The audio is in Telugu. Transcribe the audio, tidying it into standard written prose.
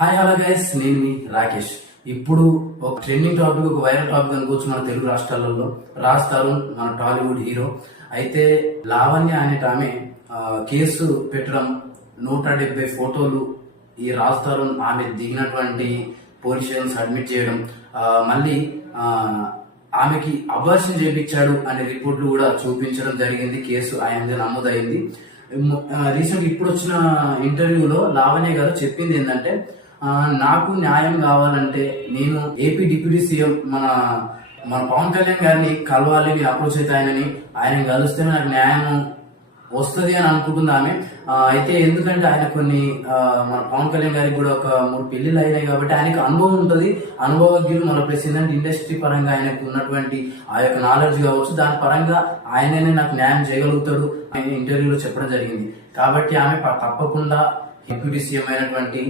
హాయ్ హలో గైస్, నేను మీ రాకేష్. ఇప్పుడు ఒక ట్రెండింగ్ టాపిక్, ఒక వైరల్ టాపిక్ అనుకోవచ్చు మన తెలుగు రాష్ట్రాలలో. రాజ్ తరుణ్ మన టాలీవుడ్ హీరో. అయితే లావణ్య అనేట ఆమె కేసు పెట్టడం, 170 ఫోటోలు ఈ రాజ్ తరుణ్ ఆమె దిగినటువంటి పొజిషన్స్ అడ్మిట్ చేయడం, మళ్ళీ ఆమెకి అబార్షన్ చేయించాడు అనే రిపోర్ట్లు కూడా చూపించడం జరిగింది. కేసు ఆయన మీద నమోదైంది. రీసెంట్ ఇప్పుడు వచ్చిన ఇంటర్వ్యూలో లావణ్య గారు చెప్పింది ఏంటంటే, నాకు న్యాయం కావాలంటే నేను ఏపీ డిప్యూటీ సీఎం మన మన పవన్ కళ్యాణ్ గారిని కలవాలి, నేను అప్రోచ్ అయితే ఆయన కలిస్తే నాకు న్యాయం వస్తుంది అని అనుకుంటుంది ఆమె. అయితే ఎందుకంటే ఆయన మన పవన్ కళ్యాణ్ గారికి కూడా ఒక 3 పెళ్లిళ్ళు అయినాయి కాబట్టి ఆయనకు అనుభవం ఉంటుంది. అనుభవజ్ఞులు మన ప్లస్ ఏంటంటే ఇండస్ట్రీ పరంగా ఆయనకు ఉన్నటువంటి ఆ యొక్క నాలెడ్జ్ కావచ్చు, దాని పరంగా ఆయననే నాకు న్యాయం చేయగలుగుతాడు అని ఇంటర్వ్యూలో చెప్పడం జరిగింది. కాబట్టి ఆమె తప్పకుండా డిప్యూటీ సీఎం అయినటువంటి